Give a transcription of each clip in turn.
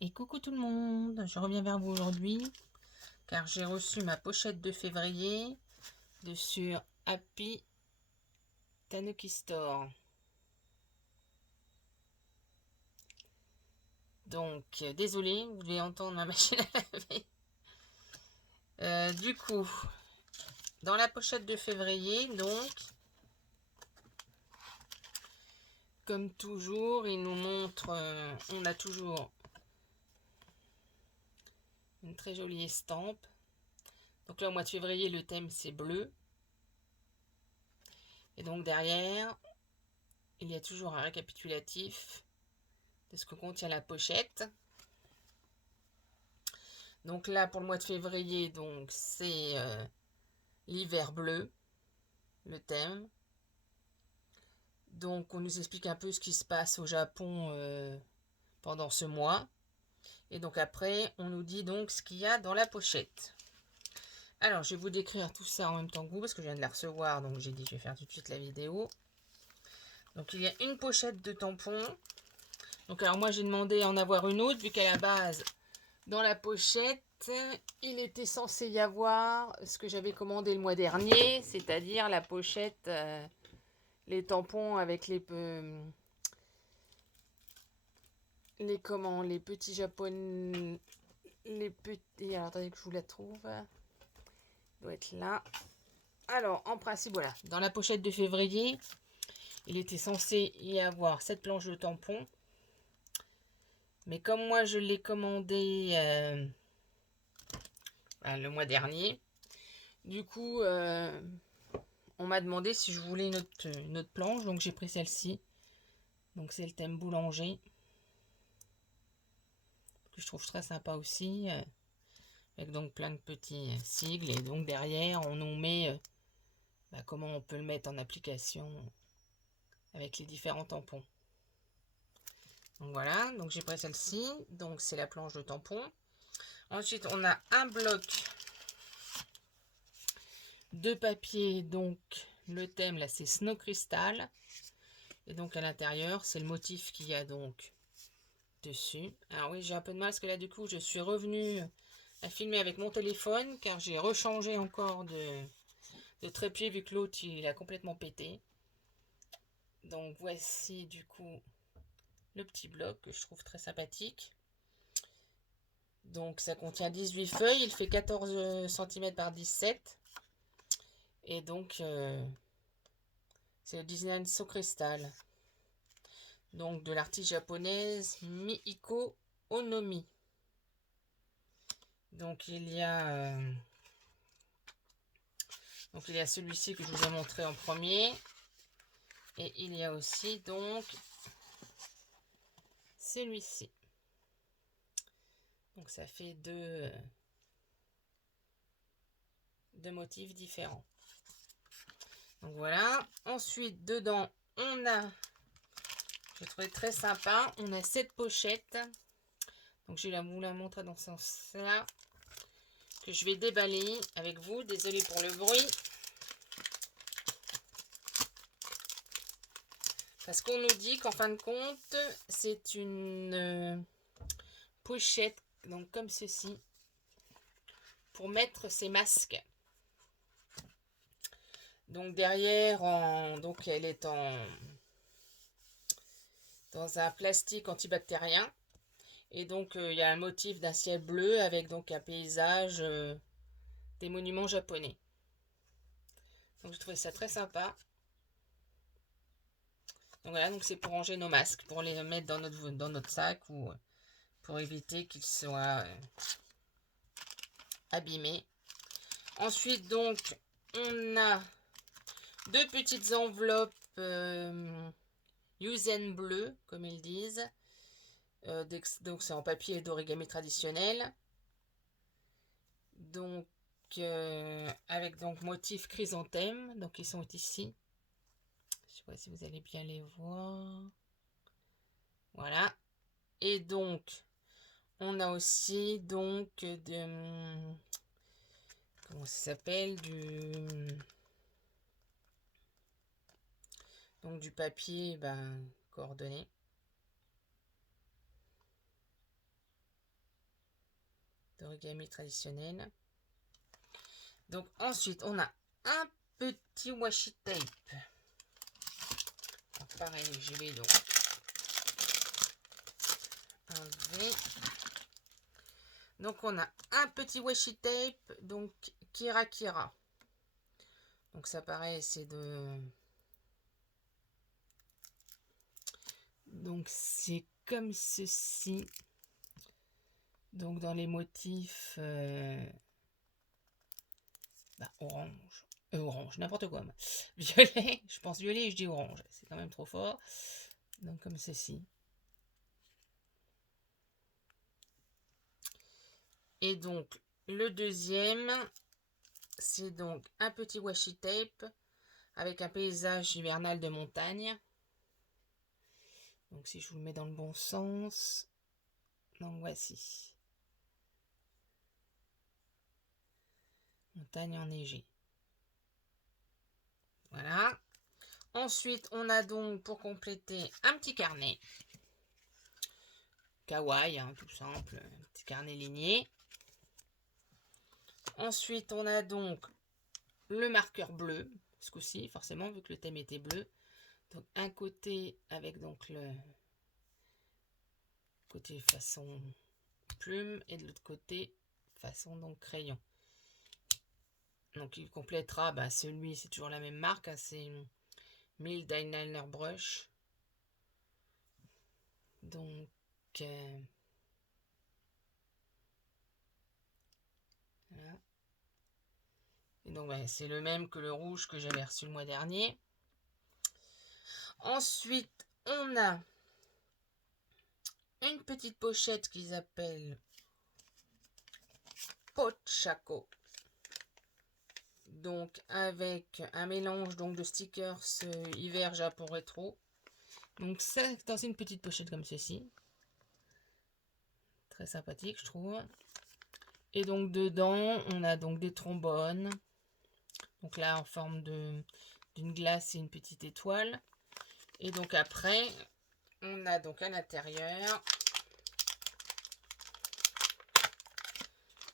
Et coucou tout le monde, je reviens vers vous aujourd'hui car j'ai reçu ma pochette de février de sur Happy Tanuki Store. Donc désolé, vous devez entendre ma machine à laver. Du coup, dans la pochette de février, donc, comme toujours, il nous montre, on a toujours une très jolie estampe. Donc là, au mois de février, le thème c'est bleu. Et donc derrière, il y a toujours un récapitulatif de ce que contient la pochette. Donc là, pour le mois de février, donc c'est l'hiver bleu, le thème. Donc on nous explique un peu ce qui se passe au Japon pendant ce mois. Et donc après, on nous dit donc ce qu'il y a dans la pochette. Alors, je vais vous décrire tout ça en même temps que vous, parce que je viens de la recevoir, donc j'ai dit je vais faire tout de suite la vidéo. Donc il y a une pochette de tampons. Donc alors moi j'ai demandé à en avoir une autre, vu qu'à la base, dans la pochette, il était censé y avoir ce que j'avais commandé le mois dernier, c'est-à-dire la pochette, les tampons avec les petits japonais, les petits. Alors attendez que je vous la trouve. Elle doit être là. Alors en principe voilà, dans la pochette de février, il était censé y avoir cette planche de tampons, mais comme moi je l'ai commandé le mois dernier, du coup on m'a demandé si je voulais une autre planche, donc j'ai pris celle-ci. Donc c'est le thème boulanger, que je trouve très sympa aussi, avec donc plein de petits sigles. Et donc derrière, on nous met comment on peut le mettre en application avec les différents tampons. Donc voilà, donc j'ai pris celle-ci, donc c'est la planche de tampons. Ensuite, on a un bloc de papier, donc le thème là c'est Snow Crystal. Et donc à l'intérieur, c'est le motif qu'il y a donc dessus. Alors oui, j'ai un peu de mal parce que là du coup, je suis revenue à filmer avec mon téléphone car j'ai rechangé encore de trépied vu que l'autre il a complètement pété. Donc voici du coup le petit bloc que je trouve très sympathique. Donc ça contient 18 feuilles, il fait 14 cm par 17. Et donc c'est le design So Crystal. Donc de l'artiste japonaise Miiko Onomi. Donc il y a celui-ci que je vous ai montré en premier. Et il y a aussi donc celui-ci. Donc ça fait deux motifs différents. Donc voilà. Ensuite, dedans, on a, j'ai trouvé très sympa, on a cette pochette. Donc je vais vous la montrer dans ce sens-là, que je vais déballer avec vous. Désolée pour le bruit. Parce qu'on nous dit qu'en fin de compte, c'est une pochette, donc comme ceci, pour mettre ses masques. Donc derrière, donc elle est dans un plastique antibactérien. Et donc il y a un motif d'un ciel bleu avec donc un paysage des monuments japonais. Donc j'ai trouvé ça très sympa. Donc voilà, donc c'est pour ranger nos masques, pour les mettre dans notre sac ou pour éviter qu'ils soient abîmés. Ensuite donc on a deux petites enveloppes Yuzen bleu, comme ils disent. Donc c'est en papier d'origami traditionnel. Donc avec donc motif chrysanthème. Donc ils sont ici. Je sais pas si vous allez bien les voir. Voilà. Et donc on a aussi donc comment ça s'appelle, du papier coordonné. d'origami traditionnel. Donc ensuite, on a un petit washi tape. Donc, pareil, je vais donc enlever. Donc on a un petit washi tape, donc Kira Kira. Donc ça pareil, c'est de... Donc c'est comme ceci. Donc dans les motifs orange. Orange, n'importe quoi. Violet, je pense violet et je dis orange. C'est quand même trop fort. Donc comme ceci. Et donc le deuxième, c'est donc un petit washi tape avec un paysage hivernal de montagne. Donc si je vous le mets dans le bon sens, donc voici. Montagne enneigée. Voilà. Ensuite, on a donc pour compléter un petit carnet. Kawaii, hein, tout simple. Un petit carnet ligné. Ensuite, on a donc le marqueur bleu. Ce coup-ci, forcément, vu que le thème était bleu. Donc un côté avec donc le côté façon plume et de l'autre côté façon donc crayon. Donc il complétera, celui, c'est toujours la même marque, hein, c'est Mild Eyeliner Brush. Donc voilà. Et donc c'est le même que le rouge que j'avais reçu le mois dernier. Ensuite, on a une petite pochette qu'ils appellent Pochaco. Donc avec un mélange donc de stickers hiver Japon rétro. Donc ça, c'est dans une petite pochette comme ceci. Très sympathique, je trouve. Et donc dedans, on a donc des trombones. Donc là, en forme d'une glace et une petite étoile. Et donc après, on a donc à l'intérieur,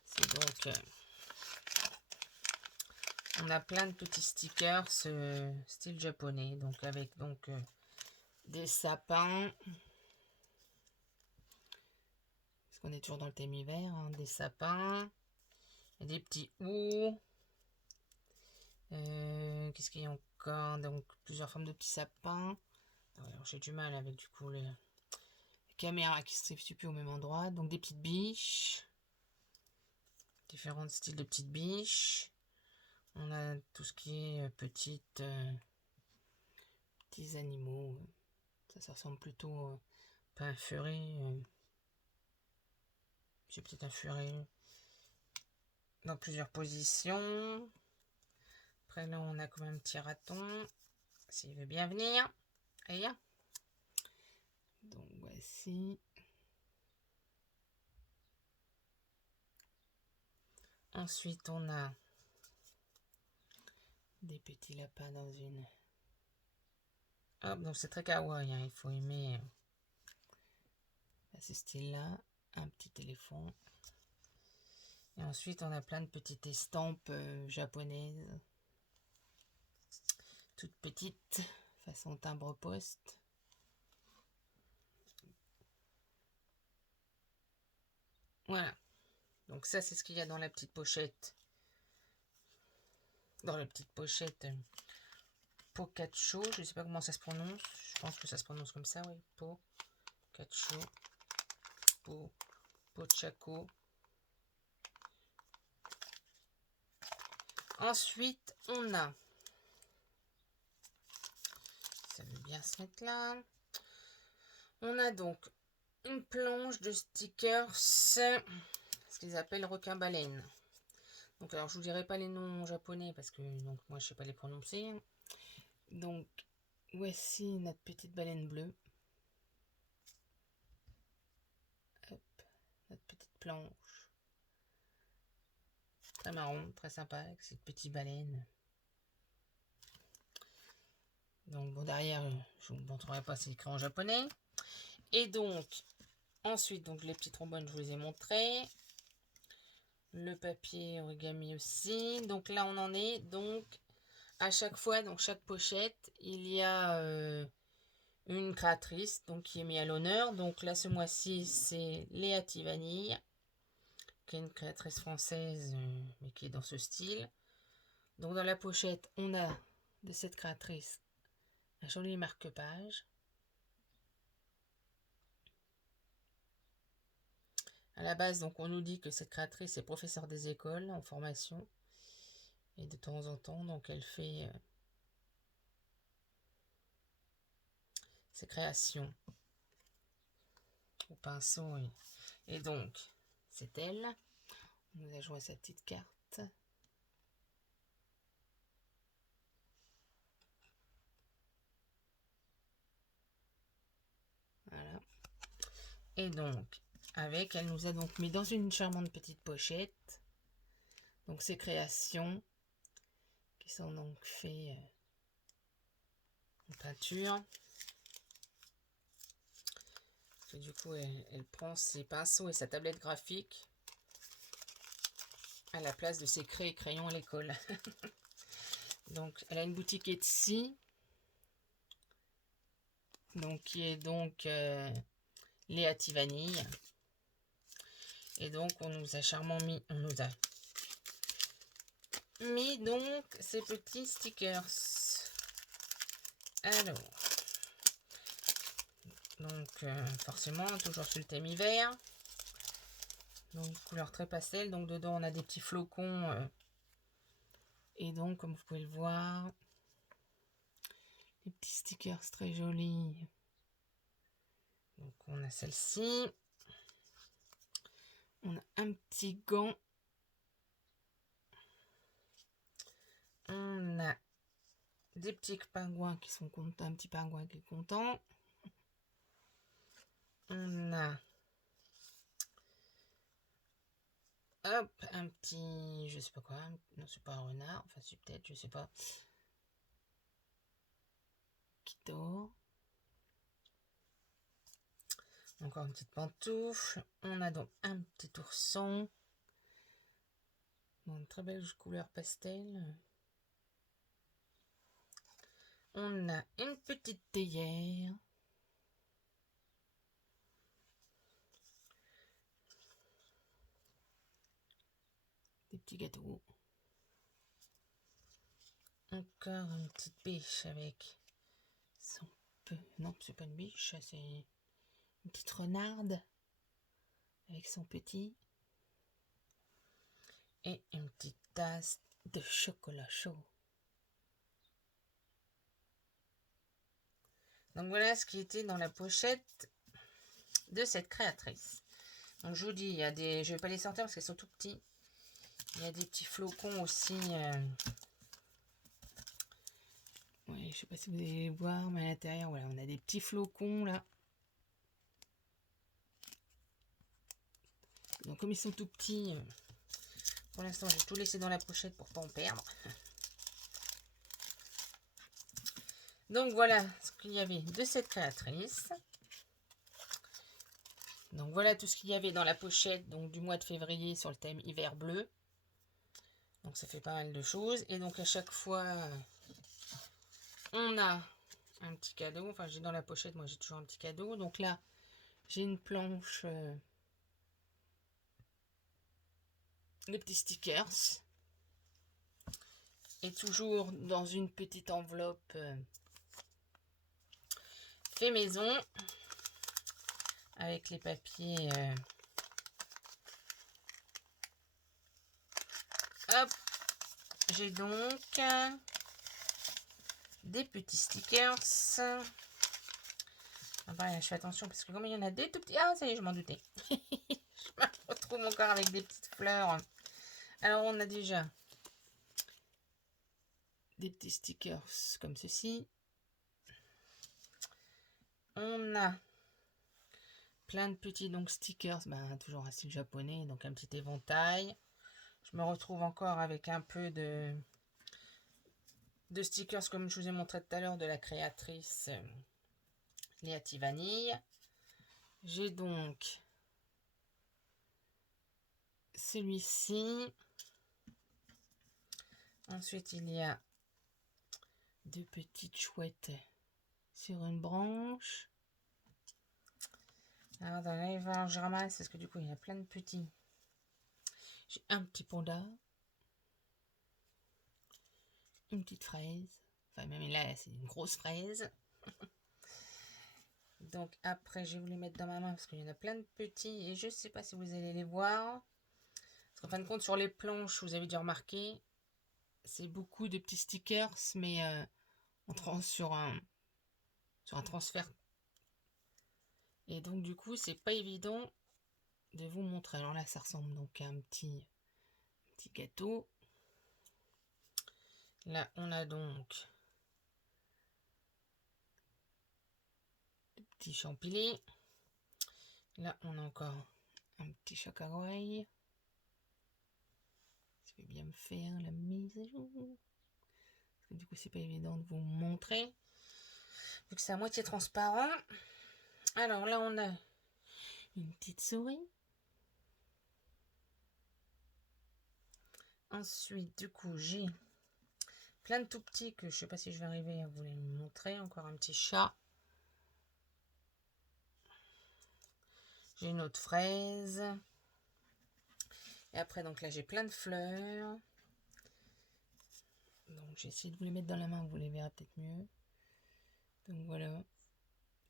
c'est donc, on a plein de petits stickers style japonais. Donc avec donc des sapins. Parce qu'on est toujours dans le thème hiver, hein, des sapins, des petits houes. Qu'est-ce qu'il y a encore? Donc plusieurs formes de petits sapins. Alors j'ai du mal avec du coup les caméras qui se situent plus au même endroit. Donc des petites biches. Différents styles de petites biches. On a tout ce qui est petits animaux. Ça ressemble plutôt pas un furet. C'est peut-être un furet. Dans plusieurs positions. Après là on a quand même un petit raton. S'il veut bien venir. Allez. Donc voici. Ensuite on a des petits lapins dans une... Hop, donc c'est très kawaii, hein, il faut aimer ce style-là. Un petit éléphant. Et ensuite, on a plein de petites estampes japonaises. Toutes petites, façon timbre-poste. Voilà. Donc ça, c'est ce qu'il y a dans la petite pochette. Dans la petite pochette Pokacho. Je ne sais pas comment ça se prononce. Je pense que ça se prononce comme ça, oui. Pokacho. Pochaco. Ensuite, on a... Ça veut bien se mettre là. On a donc une planche de stickers, ce qu'ils appellent requin-baleine. Donc alors je vous dirai pas les noms japonais parce que donc moi je sais pas les prononcer. Donc voici notre petite baleine bleue. Hop, notre petite planche. Très marron, très sympa avec cette petite baleine. Donc bon derrière, je vous montrerai pas, c'est écrit en japonais. Et donc ensuite donc les petits trombones je vous les ai montrés. Le papier origami aussi. Donc là, on en est. Donc, à chaque fois, dans chaque pochette, il y a une créatrice donc, qui est mise à l'honneur. Donc là, ce mois-ci, c'est Léa Vanille, qui est une créatrice française, mais qui est dans ce style. Donc dans la pochette, on a de cette créatrice un joli marque-page. À la base, donc, on nous dit que cette créatrice est professeure des écoles en formation. Et de temps en temps, donc, elle fait ses créations au pinceau. Et donc, c'est elle. On nous a joué sa petite carte. Voilà. Et donc, avec, elle nous a donc mis dans une charmante petite pochette. Donc, ces créations qui sont donc faites en peinture. Et du coup, elle prend ses pinceaux et sa tablette graphique à la place de ses crayons et crayons à l'école. Donc, elle a une boutique Etsy. Donc, qui est donc Léa Vanille. Et donc, on nous a charmant mis, on nous a mis donc ces petits stickers. Alors, donc forcément, toujours sur le thème hiver. Donc, couleur très pastel. Donc, dedans, on a des petits flocons. Et donc, comme vous pouvez le voir, les petits stickers très jolis. Donc, on a celle-ci. On a un petit gant. On a des petits pingouins qui sont contents. Un petit pingouin qui est content. On a hop, un petit, je sais pas quoi, non c'est pas un renard, enfin c'est peut-être, je sais pas, qui dort. Encore une petite pantoufle. On a donc un petit ourson. Une très belle couleur pastel. On a une petite théière. Des petits gâteaux. Encore une petite biche avec son peu. Non, c'est pas une biche, c'est une petite renarde avec son petit. Et une petite tasse de chocolat chaud. Donc voilà ce qui était dans la pochette de cette créatrice. Donc je vous dis, il y a des, je vais pas les sortir parce qu'ils sont tout petits. Il y a des petits flocons aussi. Ouais, je sais pas si vous allez les voir, mais à l'intérieur, voilà, on a des petits flocons là. Donc comme ils sont tout petits, pour l'instant j'ai tout laissé dans la pochette pour pas en perdre. Donc voilà ce qu'il y avait de cette créatrice. Donc voilà tout ce qu'il y avait dans la pochette donc du mois de février sur le thème hiver bleu. Donc ça fait pas mal de choses. Et donc à chaque fois, on a un petit cadeau. Enfin j'ai dans la pochette, moi j'ai toujours un petit cadeau. Donc là, j'ai une planche de petits stickers. Et toujours dans une petite enveloppe fait maison. Avec les papiers. Hop. J'ai donc des petits stickers. Après, je fais attention parce que comme il y en a des tout petits. Ah, ça y est, je m'en doutais. Je me retrouve encore avec des petites fleurs. Alors, on a déjà des petits stickers comme ceci. On a plein de petits donc stickers, toujours un style japonais, donc un petit éventail. Je me retrouve encore avec un peu de stickers comme je vous ai montré tout à l'heure de la créatrice Léa Vanille. J'ai donc celui-ci. Ensuite, il y a 2 petites chouettes sur une branche. Alors, attendez, je ramasse parce que du coup, il y a plein de petits. J'ai un petit panda. Une petite fraise. Enfin, même là, c'est une grosse fraise. Donc, après, je vais vous les mettre dans ma main parce qu'il y en a plein de petits. Et je ne sais pas si vous allez les voir. Parce qu'en fin de compte, sur les planches, vous avez dû remarquer, c'est beaucoup de petits stickers, mais sur un transfert. Et donc, du coup, c'est pas évident de vous montrer. Alors là, ça ressemble donc à un petit gâteau. Là, on a donc des petits champignons. Là, on a encore un petit choc-à-roy. Je vais bien me faire la mise à jour. Parce que du coup, c'est pas évident de vous montrer. Vu que c'est à moitié transparent. Alors là, on a une petite souris. Ensuite, du coup, j'ai plein de tout petits que je sais pas si je vais arriver à vous les montrer. Encore un petit chat. J'ai une autre fraise. Et après, donc là, j'ai plein de fleurs. Donc, j'ai essayé de vous les mettre dans la main, vous les verrez peut-être mieux. Donc, voilà.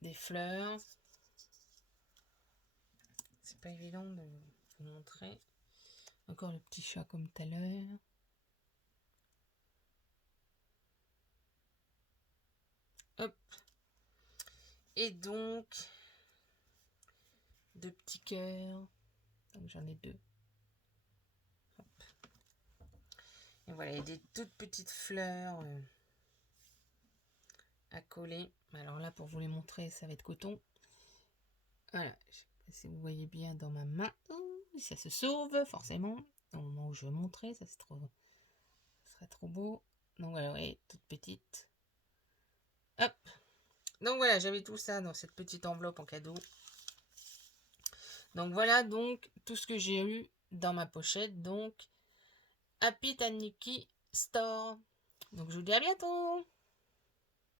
Des fleurs. C'est pas évident de vous montrer. Encore le petit chat comme tout à l'heure. Hop. Et donc, 2 petits cœurs. Donc, j'en ai 2. Hop. Et voilà, il y a des toutes petites fleurs à coller. Alors là, pour vous les montrer, ça va être coton. Voilà, je sais pas si vous voyez bien dans ma main. Ça se sauve, forcément. Au moment où je vais montrer, ça serait trop beau. Donc voilà, ouais, toute petite. Hop. Donc voilà, j'avais tout ça dans cette petite enveloppe en cadeau. Donc voilà donc tout ce que j'ai eu dans ma pochette. Donc Happy Tanuki Store. Donc je vous dis à bientôt.